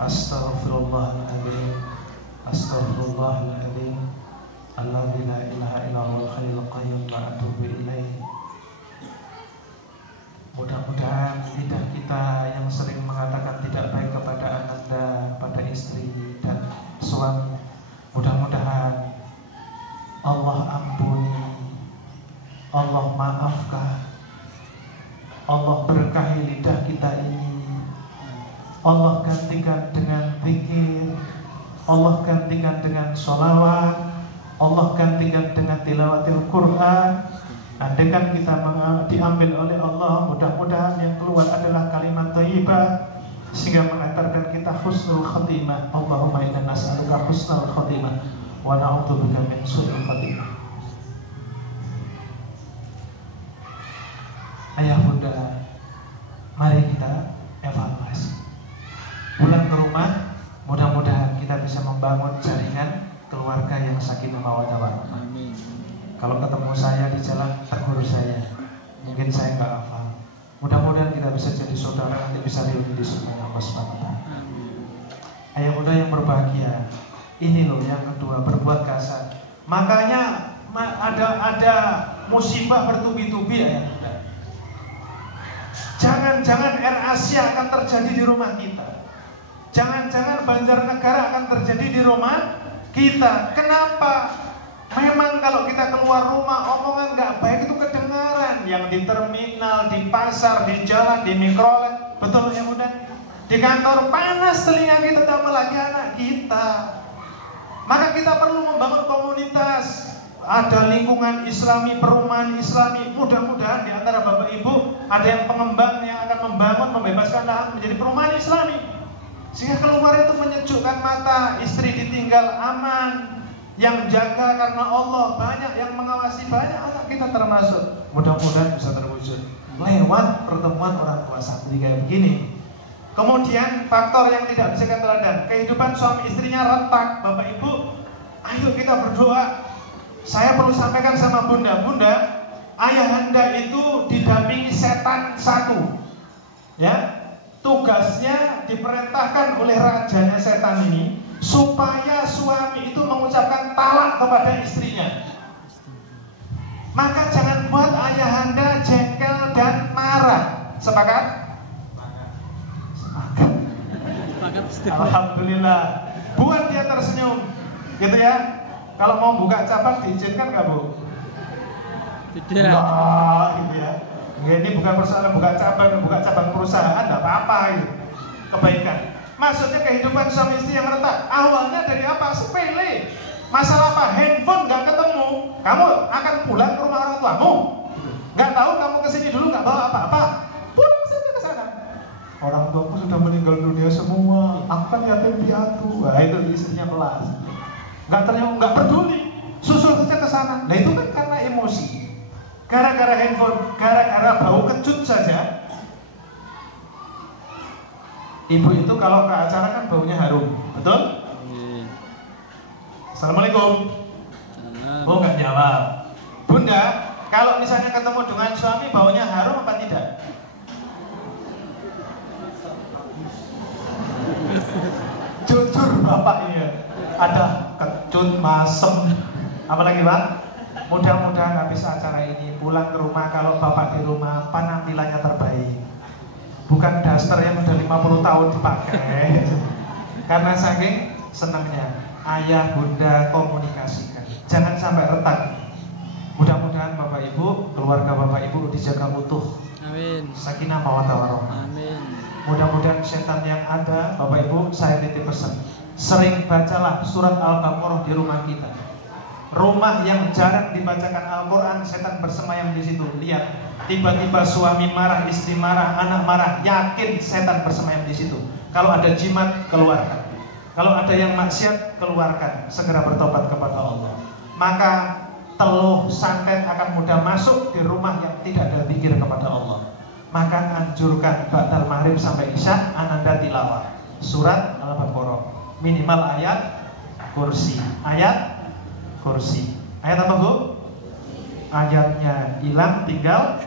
Astaghfirullahaladzim. Astaghfirullahaladzim. Alladzi la ilaha illa huwal hayyul qayyum wa atubu ilaih. Mudah-mudahan lidah kita yang sering mengatakan tidak baik kepada ananda, pada istri dan suami, mudah-mudahan Allah ampuni, Allah maafkan, Allah berkahi lidah kita ini, Allah gantikan dengan zikir, Allah gantikan dengan sholawat, Allah gantikan dengan tilawatil Quran. Andaikan kita diambil oleh Allah, mudah-mudahan yang keluar adalah kalimat thayyibah sehingga mengantarkan kita husnul khatimah. Allahumma inna nas'aluka husnul khatimah wa na'udzubika min su'il khatimah. Ayah bunda, mari kita evaluasi. Pulang ke rumah, mudah-mudahan kita bisa membangun jaringan keluarga yang sakinah mawaddah warahmah. Amin. Kalau ketemu saya di jalan, tegur saya. Mungkin saya nggak hafal. Mudah-mudahan kita bisa jadi saudara, nanti bisa reuni di surga Allah SWT. Ayah bunda yang berbahagia, ini loh yang kedua, berbuat kasar. Makanya ada musibah bertubi-tubi ayah bunda. Jangan-jangan Air Asia akan terjadi di rumah kita. Jangan-jangan Banjarnegara akan terjadi di rumah kita. Kenapa? Memang kalau kita keluar rumah, omongan gak baik itu kedengaran. Yang di terminal, di pasar, di jalan, di mikrolet. Betul ya bunda? Di kantor panas telinga kita, tambah lagi anak kita. Maka kita perlu membangun komunitas. Ada lingkungan islami, perumahan islami. Mudah-mudahan di antara bapak ibu ada yang pengembang yang akan membangun, membebaskan lahan menjadi perumahan islami, sehingga keluar itu menyejukkan mata. Istri ditinggal aman, yang jaga karena Allah, banyak yang mengawasi, banyak anak kita termasuk. Mudah-mudahan bisa terwujud lewat pertemuan orang tua santri kayak begini. Kemudian faktor yang tidak bisa kita teladan, kehidupan suami istrinya retak. Bapak ibu, ayo kita berdoa. Saya perlu sampaikan sama bunda, ayahanda itu didampingi setan satu, ya. Tugasnya diperintahkan oleh rajanya setan ini supaya suami itu mengucapkan talak kepada istrinya. Maka jangan buat ayahanda jengkel dan marah. Sepakat? Sepakat. Alhamdulillah. Buat dia tersenyum, gitu ya. Kalau mau buka cabang diizinkan nggak bu? Tidak. Nah, gitu ya. Ini bukan persoalan buka cabang perusahaan, nggak apa-apa gitu. Kebaikan. Maksudnya kehidupan suami istri yang retak awalnya dari apa? Sepele. Masalah apa? Handphone nggak ketemu. Kamu akan pulang ke rumah orang tuamu. Nggak tahu kamu kesini dulu nggak bawa apa-apa. Pulang saja ke sana. Orang tuaku sudah meninggal dunia semua. Aku kan yatim piatu. Nah itu istrinya pelas. Nggak peduli. Susul saja ke sana. Nah itu kan karena emosi. Gara-gara handphone, gara-gara bau kecut saja. Ibu itu kalau ke acara kan baunya harum, betul? Assalamualaikum. Oh nggak jawab. Bunda, kalau misalnya ketemu dengan suami baunya harum apa tidak? Jujur bapak ini ada kecut, masem, apalagi pak? Mudah-mudahan habis acara ini pulang ke rumah, kalau bapak di rumah penampilannya terbaik. Bukan daster yang udah 50 tahun dipakai. Karena saking senangnya ayah bunda komunikasikan. Jangan sampai retak. Mudah-mudahan bapak ibu, keluarga bapak ibu dijaga utuh. Amin. Sakinah mawaddah warahmah. Amin. Mudah-mudahan setan yang ada, bapak ibu saya titip pesan. Sering bacalah surat Al-Baqarah di rumah kita. Rumah yang jarang dibacakan Al-Quran, setan bersemayam di situ. Lihat, tiba-tiba suami marah, istri marah, anak marah, yakin setan bersemayam di situ. Kalau ada jimat, keluarkan. Kalau ada yang maksiat, keluarkan. Segera bertobat kepada Allah. Maka teluh santet akan mudah masuk di rumah yang tidak ada zikir kepada Allah. Maka anjurkan ba'dal maghrib sampai isya ananda tilawah surat Al-Baqarah, minimal ayat kursi. Ayat kursi. Ayat apa bu? Ayatnya hilang, tinggal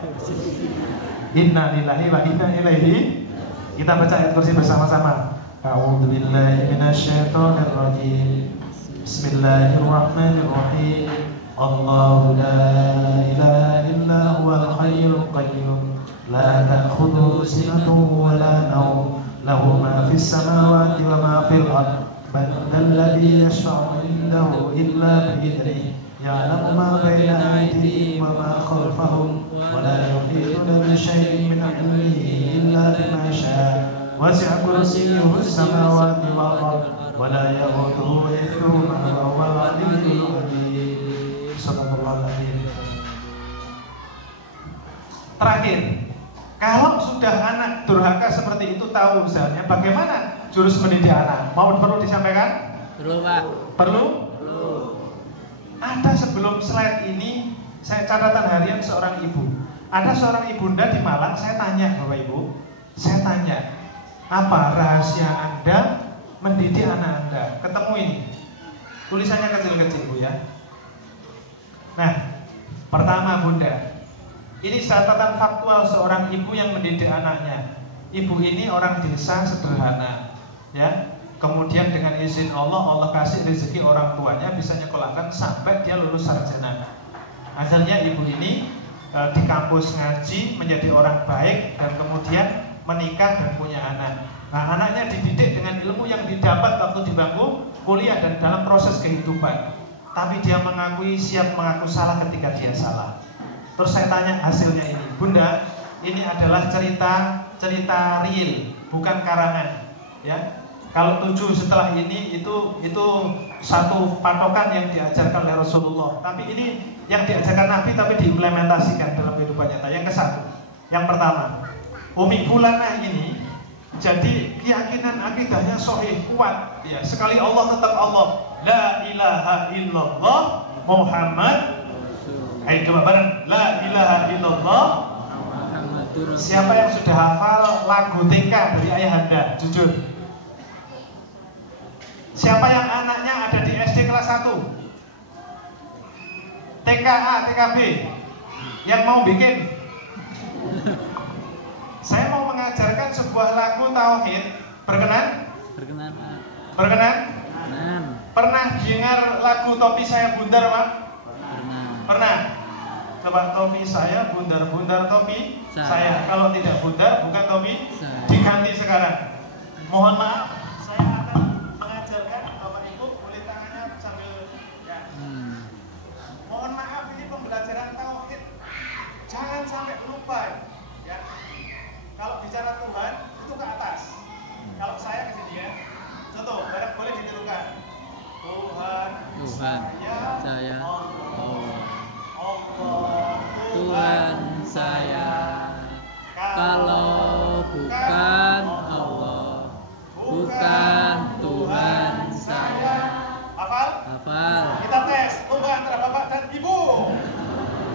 inna lillahi wa inna ilaihi. Kita baca ayat kursi bersama-sama. A'udzu billahi minasyaitonir rajim. Bismillahirrahmanirrahim. Allahu la ilaha illa huwal hayyul qayyum. La ta'khudhuhu sinatun wa la nawm. Lahu ma fis samawati wa ma fil ardh. Man alladhi yashfa'u 'indahu illa bi'idhnihi. Ya'lamu ma baina aydihim wa ma khalfahum. Wa la yuhituna bi syai'in min 'ilmihi illa bima syaa'. Wasi'a kursiyyuhu as-samawati wal ardh. Wa la yaghudduhu hifdhuhuma wa huwal 'aliyyul 'azim. Sallallahu alaihi. Terakhir, kalau sudah anak durhaka seperti itu tahu misalnya bagaimana jurus mendidik anak? Perlu disampaikan? Perlu, Pak. Perlu? Ada sebelum slide ini saya catatan harian seorang ibu. Ada seorang ibunda di Malang, saya tanya Bapak Ibu, saya tanya, apa rahasia Anda mendidik anak Anda? Ketemu ini, tulisannya kecil-kecil Bu ya. Nah, pertama Bunda, ini catatan faktual seorang ibu yang mendidik anaknya. Ibu ini orang desa sederhana, ya. Kemudian dengan izin Allah, Allah kasih rezeki orang tuanya bisa nyekolahkan sampai dia lulus sarjana. Akhirnya ibu ini di kampus ngaji, menjadi orang baik dan kemudian menikah dan punya anak. Nah, anaknya dididik dengan ilmu yang didapat waktu di bangku kuliah dan dalam proses kehidupan. Tapi dia mengakui, siap mengaku salah ketika dia salah. Terus saya tanya hasilnya ini, Bunda, ini adalah cerita real, bukan karangan, ya. Kalau 7 setelah ini itu satu patokan yang diajarkan oleh Rasulullah. Tapi ini yang diajarkan Nabi tapi diimplementasikan dalam kehidupan nyata. Yang kesatu, yang pertama, Umi Fulanah ini jadi keyakinan akidahnya sahih kuat. Ya, sekali Allah tetap Allah, la ilaha illallah Muhammad. Ayo coba bareng, la ilaha illallah. Siapa yang sudah hafal lagu TK dari Ayahanda? Jujur. Siapa yang anaknya ada di SD kelas 1? TKA, TKB yang mau bikin? Saya mau mengajarkan sebuah lagu tauhid. Berkenan? Berkenan, Pak. Berkenan? Berkenan. Pernah dengar lagu Topi Saya Bundar, Pak? Pernah. Pernah? Coba topi saya bundar-bundar topi saya. Kalau tidak bundar bukan topi saya. Diganti sekarang. Mohon maaf, saya akan mengajarkan Bapak Ibu boleh tangannya sambil ya. Mohon maaf, ini pembelajaran tauhid. Jangan sampai lupa ya. Kalau bicara Tuhan itu ke atas. Kalau saya ke sini ya. Contoh, barang boleh ditirukan. Tuhan saya Allah, Tuhan saya, kalau bukan Allah, bukan Tuhan saya. Hafal? Hafal. Kita tes lomba antara Bapak dan Ibu.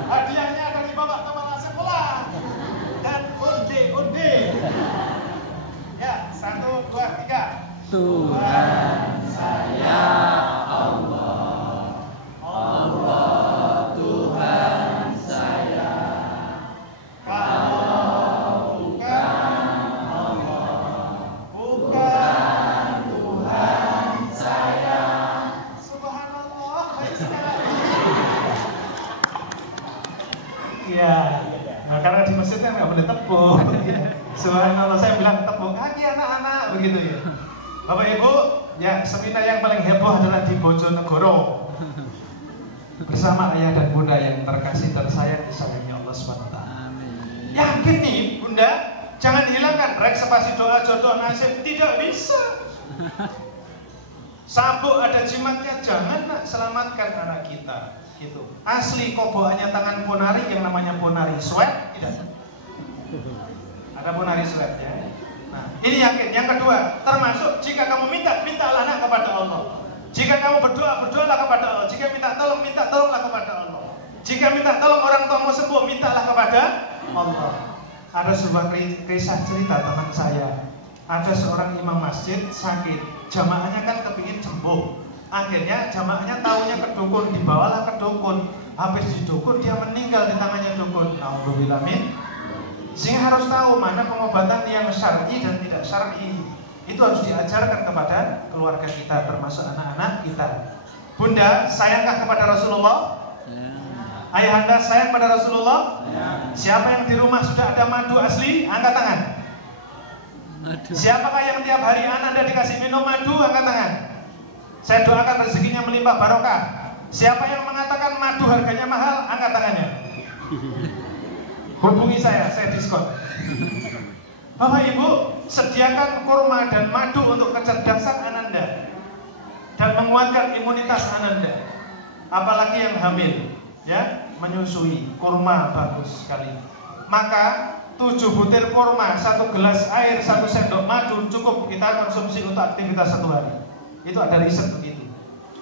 Hadiahnya dari Bapak kepala sekolah dan onde. Ya, 1, 2, 3. Tuhan saya Allah, Allah Tuhan saya, kalau bukan Allah, bukan Tuhan saya. Subhanallah, baik sekali. Iya, nah, karena di masjid kan nggak boleh tepuk. Subhanallah, saya bilang tepuk kaki anak-anak begitu ya. Bapak Ibu, ya seminar yang paling heboh adalah di Bojonegoro. Bersama ayah dan bunda yang terkasih tersayang disayangi Allah SWT. Amin. Yakin nih bunda, jangan hilangkan rek spasi doa jodoh nasib, tidak bisa. Sabuk ada jimatnya, jangan nak, selamatkan anak kita. Gitu. Asli koboannya tangan ponari yang namanya ponari sweat, tidak. Ada ponari sweat ya. Nah, ini yakin. Yang kedua, termasuk jika kamu mintalah nak kepada Allah. Jika kamu berdoalah kepada Allah. Jika minta tolonglah kepada Allah. Jika minta tolong orang tuamu sembuh, mintalah kepada Allah. Ada sebuah kisah cerita teman saya. Ada seorang imam masjid sakit, jamaahnya kan kepingin sembuh. Akhirnya jamaahnya taunya ke dukun, dibawalah ke dukun. Habis di dukun dia meninggal di tangannya dukun. Alhamdulillah. Sehingga harus tahu mana pengobatan yang syar'i dan tidak syar'i. Itu harus diajarkan kepada keluarga kita, termasuk anak-anak kita. Bunda, sayangkah kepada Rasulullah? Ayahanda sayang pada Rasulullah? Siapa yang di rumah sudah ada madu asli? Angkat tangan. Siapakah yang tiap hari Anda dikasih minum madu? Angkat tangan. Saya doakan rezekinya melimpah barokah. Siapa yang mengatakan madu harganya mahal? Angkat tangannya. Hubungi saya diskon. Bapak Ibu, sediakan kurma dan madu untuk kecerdasan Ananda dan menguatkan imunitas Ananda. Apalagi yang hamil, ya, menyusui, kurma bagus sekali. Maka 7 butir kurma, 1 gelas air, 1 sendok madu cukup kita konsumsi untuk aktivitas 1 hari. Itu ada riset begitu.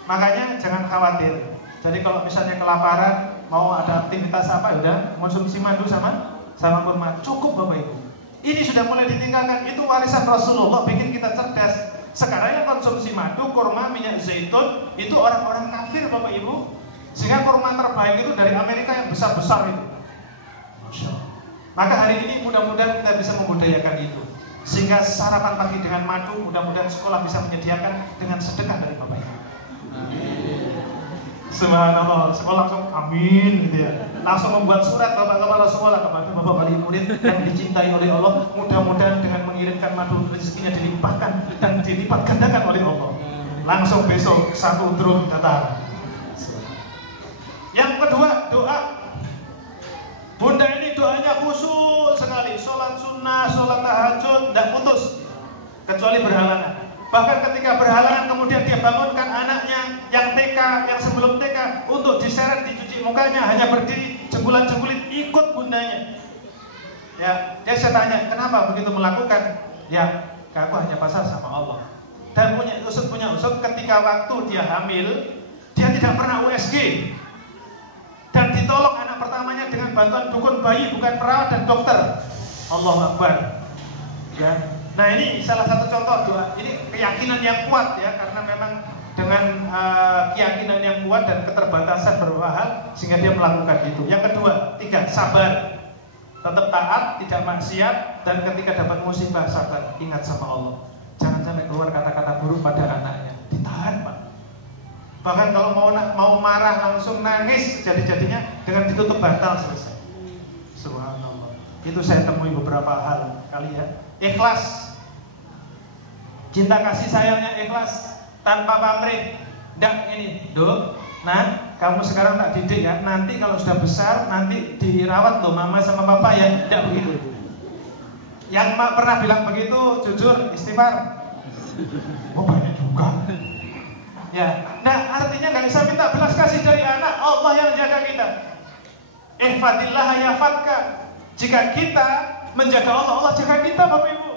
Makanya jangan khawatir. Jadi kalau misalnya kelaparan, mau ada aktivitas apa, udah konsumsi madu sama kurma cukup Bapak Ibu. Ini sudah mulai ditinggalkan. Itu warisan Rasulullah, bikin kita cerdas. Sekarang yang konsumsi madu, kurma, minyak zaitun itu orang-orang kafir Bapak Ibu. Sehingga kurma terbaik itu dari Amerika yang besar-besar itu. Masya Allah. Maka hari ini mudah-mudahan kita bisa membudayakan itu. Sehingga sarapan pagi dengan madu, mudah-mudahan sekolah bisa menyediakan dengan sedekah dari Bapak Ibu. Subhanallah, sekolah langsung amin gitu ya. Langsung membuat surat Bapak Kepala Sekolah kepada Bapak wali murid yang dicintai oleh Allah. Mudah-mudahan dengan mengirimkan madu rezekinya dilimpahkan dan dilipat gandakan oleh Allah. Langsung besok 1 drum datang. Yang kedua, doa. Bunda ini doanya khusyuk sekali. Sholat sunnah, sholat tahajud, tidak putus kecuali berhalangan. Bahkan ketika berhalangan kemudian dia bangunkan anaknya yang TK, yang sebelum TK untuk diseret, dicuci mukanya, hanya berdiri jempulan-jempulit ikut bundanya. Ya, dia saya tanya, kenapa begitu melakukan? Ya, aku hanya pasrah sama Allah. Dan punya usut ketika waktu dia hamil, dia tidak pernah USG. Dan ditolong anak pertamanya dengan bantuan dukun bayi, bukan perawat dan dokter. Allahu Akbar. Ya. Nah ini salah satu contoh doa. Ini keyakinan yang kuat ya, karena memang dengan keyakinan yang kuat dan keterbatasan beberapa hal sehingga dia melakukan itu. Yang kedua, 3, sabar. Tetap taat, tidak maksiat, dan ketika dapat musibah sabar. Ingat sama Allah. Jangan sampai keluar kata-kata buruk pada anaknya. Ditahan Pak. Bahkan kalau mau marah langsung nangis jadi-jadinya dengan ditutup bantal selesai. Subhanallah. Itu saya temui beberapa hal kali ya. Ikhlas. Cinta kasih sayangnya ikhlas, tanpa pamrih. Nggak ini, Dok. Nah, kamu sekarang tak didik ya. Nanti kalau sudah besar, nanti dirawat loh mama sama papa ya. Nggak begitu. Yang pernah bilang begitu, jujur, istighfar. Oh banyak juga. Ya, nah artinya nggak bisa minta belas kasih dari anak. Allah yang jaga kita. Ihfadillah yafatka. Jika kita menjaga Allah, Allah jaga kita Bapak Ibu.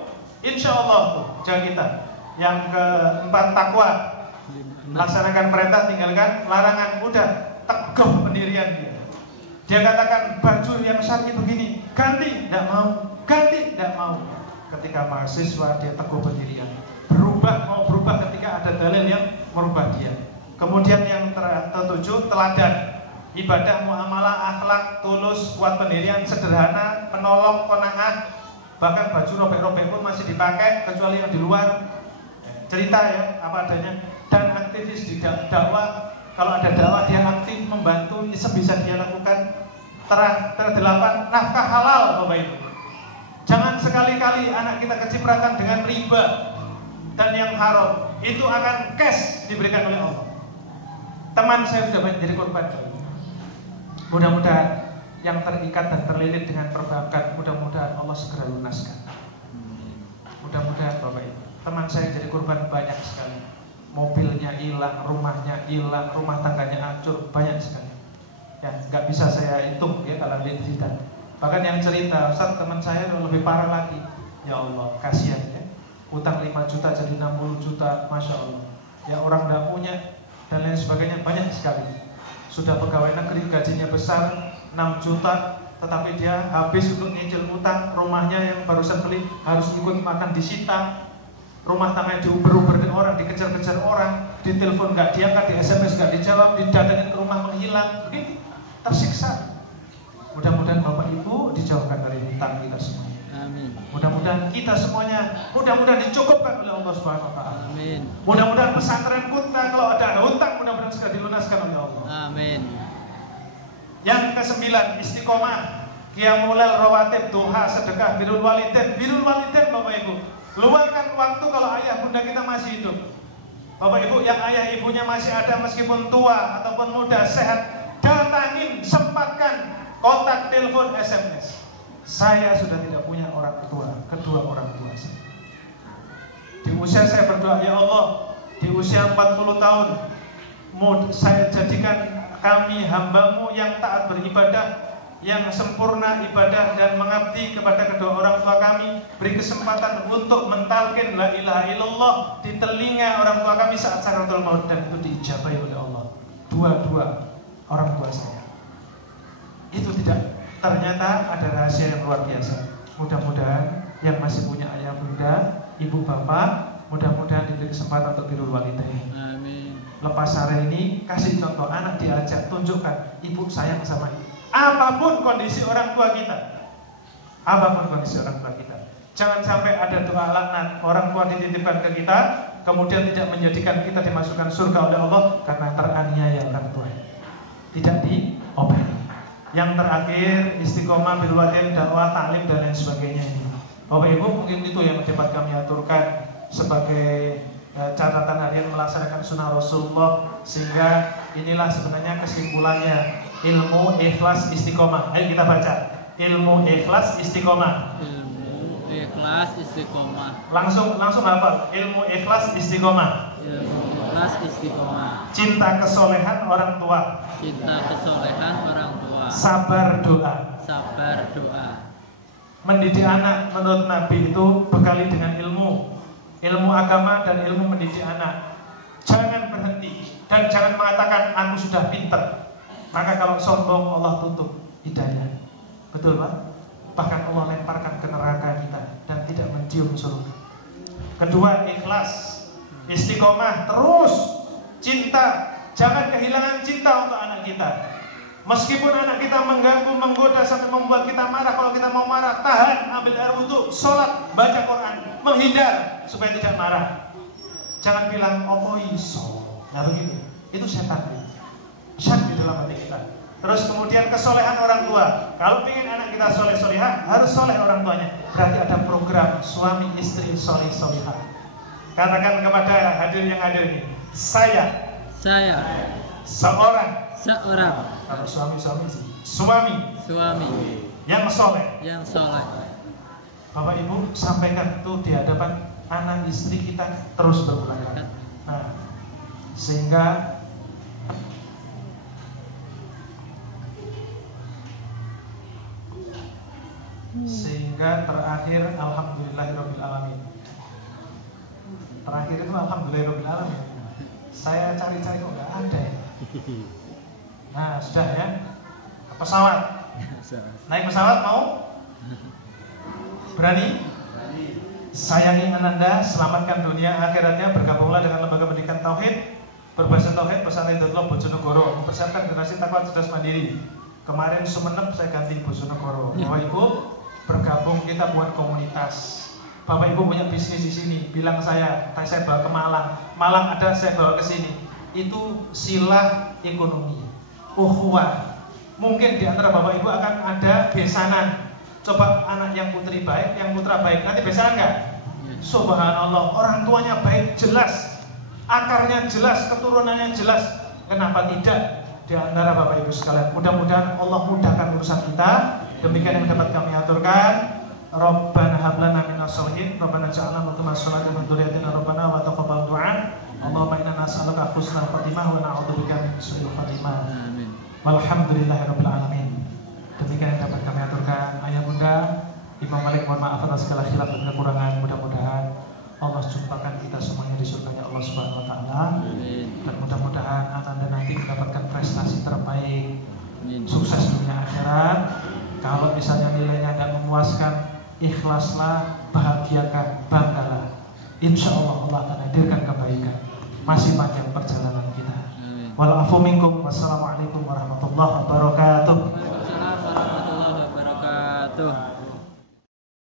Insya Allah jaga kita. Yang keempat, takwa. Laksanakan perintah, tinggalkan larangan. Udah, teguh pendirian dia. Dia katakan baju yang syar'i begini, ganti, tidak mau. Ganti, tidak mau. Ketika mahasiswa dia teguh pendirian. Mau berubah ketika ada dalil yang merubah dia. Kemudian yang ketujuh, teladan. Ibadah, muamalah, akhlak, tulus, kuat pendirian, sederhana, penolong, qanaah. Bahkan baju robek-robek pun masih dipakai kecuali yang di luar. Cerita ya apa adanya. Dan aktivis di dakwah. Kalau ada dakwah dia aktif membantu sebisa dia lakukan. Terdelapan, nafkah halal Bapak Ibu. Jangan sekali-kali anak kita kecipratan dengan riba dan yang haram. Itu akan cash diberikan oleh Allah. Teman saya sudah banyak jadi korban. Mudah-mudahan yang terikat dan terlilit dengan perbankan, mudah-mudahan Allah segera lunaskan. Mudah-mudahan Bapak Ibu. Teman saya jadi korban banyak sekali. Mobilnya hilang, rumahnya hilang, rumah tangganya hancur, banyak sekali. Ya, nggak bisa saya hitung ya kalau dia cerita. Bahkan yang cerita, Ustaz teman saya lebih parah lagi. Ya Allah, kasihan ya. Utang 5 juta jadi 60 juta, Masya Allah. Ya orang nggak punya dan lain sebagainya, banyak sekali. Sudah pegawai negeri, gajinya besar, 6 juta, tetapi dia habis untuk nyicil utang. Rumahnya yang barusan beli harus ikut makan disita. Rumah tangganya diuber-uber orang, dikejar-kejar orang, ditelepon nggak diangkat, di SMS nggak dijawab, didatangin ke rumah menghilang, begitu tersiksa. Mudah-mudahan Bapak Ibu dijauhkan dari hutang kita semua. Amin. Mudah-mudahan kita semuanya mudah-mudahan dicukupkan oleh Allah Subhanahu wa taala. Amin. Mudah-mudahan pesantren kita kalau ada hutang mudah-mudahan segera dilunaskan oleh Allah. Amin. Yang ke-9, istiqomah, qiyamul lail, rawatib, duha, sedekah, birrul walidain. Birrul walidain Bapak Ibu, luangkan waktu kalau ayah bunda kita masih hidup. Bapak Ibu yang ayah ibunya masih ada meskipun tua ataupun muda sehat, datangin, sempatkan kontak, telepon, SMS. Saya sudah tidak punya orang tua, kedua orang tua saya. Di usia saya berdoa, ya Allah, di usia 40 tahun saya jadikan kami hamba-Mu yang taat beribadah, yang sempurna ibadah dan mengabdi kepada kedua orang tua kami. Beri kesempatan untuk mentalkin la ilaha illallah di telinga orang tua kami saat sakaratul maut, dan itu diijabahi oleh Allah. Dua-dua orang tua saya. Itu tidak, ternyata ada rahasia yang luar biasa. Mudah-mudahan yang masih punya ayah bunda, ibu bapak, mudah-mudahan diberi kesempatan untuk birrul walidain. Amin. Lepas hari ini kasih contoh, anak diajak, tunjukkan ibu sayang sama ibu. Apapun kondisi orang tua kita, apapun kondisi orang tua kita, jangan sampai ada doa laknat orang tua dititipkan ke kita, kemudian tidak menjadikan kita dimasukkan surga oleh Allah karena teraniaya orang tua, tidak diobati. Yang terakhir, istiqomah birrul walidain, dakwah, taklim dan lain sebagainya ini. Bapak Ibu, mungkin itu yang dapat kami aturkan sebagai catatan harian melaksanakan sunnah Rasulullah, sehingga inilah sebenarnya kesimpulannya, ilmu, ikhlas, istiqomah. Ayo kita baca, ilmu, ikhlas, istiqomah. Ilmu, ikhlas, istiqomah. Langsung hafal, ilmu, ikhlas, istiqomah. Ilmu, ikhlas, istiqomah. Cinta kesolehan orang tua. Cinta kesolehan orang tua. Sabar doa. Sabar doa. Mendidik anak menurut Nabi itu bekali dengan ilmu agama dan ilmu mendidik anak. Jangan berhenti dan jangan mengatakan aku sudah pinter. Maka kalau sombong Allah tutup hidayah. Betul Pak? Bahkan Allah lemparkan ke neraka kita dan tidak mencium surga. Kedua, ikhlas, istiqomah, terus cinta. Jangan kehilangan cinta untuk anak kita. Meskipun anak kita mengganggu, menggoda sampai membuat kita marah, kalau kita mau marah, tahan, ambil air wudhu, sholat, baca Quran, menghindar supaya tidak marah. Jangan bilang opo iso. Nah begitu, itu setan. Syak di dalam hati kita. Terus kemudian kesolehan orang tua. Kalau ingin anak kita soleh solehah, harus soleh orang tuanya. Berarti ada program suami istri soleh solehah. Katakan kepada hadirin yang hadir ini, saya seorang. Kalau suami yang soleh. Bapak Ibu sampaikan itu di hadapan anak istri kita terus berulang kali. Nah, sehingga terakhir alhamdulillahirabbil alamin. Terakhir itu alhamdulillahirabbil alamin. Saya cari-cari kok enggak ada ya. Nah, sudah ya. Pesawat. Naik pesawat mau? Berani? Sayangi Ananda, selamatkan dunia akhiratnya, bergabunglah dengan lembaga pendidikan tauhid, berbasis tauhid pesantren Darul Bojonegoro, mempersiapkan generasi takwa cerdas mandiri. Kemarin Sumenep saya ganti Bojonegoro. Bapak Ibu bergabung, kita buat komunitas. Bapak Ibu punya bisnis di sini, bilang saya bawa ke Malang. Malang ada, saya bawa ke sini. Itu silah ekonomi. Ukhuwah. Mungkin di antara Bapak Ibu akan ada besanan. Coba anak yang putri baik, yang putra baik, nanti besanan enggak? Subhanallah, orang tuanya baik jelas, akarnya jelas, keturunannya jelas. Kenapa tidak di antara Bapak Ibu sekalian? Mudah-mudahan Allah mudahkan urusan kita. Demikian yang dapat kami aturkan. Rabbana hab lana minas sholihin, Rabbana ja'alna muqimas sholati min dzurriyyatina, Rabbana wa taqabbal du'a. Allahumma inna nas'aluka husnal khatimah wa na'udzubika min su'il khatimah. Amin. Walhamdulillahirabbil alamin. Demikian yang dapat kami aturkan. Ayah bunda, Imam Malik mohon maaf atas segala khilaf dan kekurangan. Mudah-mudahan Allah jumpakan kita semuanya di surganya Allah Subhanahu wa taala. Dan mudah-mudahan Anda nanti mendapatkan prestasi terbaik. Sukses dunia akhirat. Kalau misalnya nilainya tidak memuaskan, ikhlaslah, bahagiakan, banggalah. Insya Allah Allah akan hadirkan kebaikan. Masih panjang perjalanan kita. Wal afu minkum. Wassalamualaikum warahmatullahi wabarakatuh. Waalaikumsalam warahmatullahi wabarakatuh.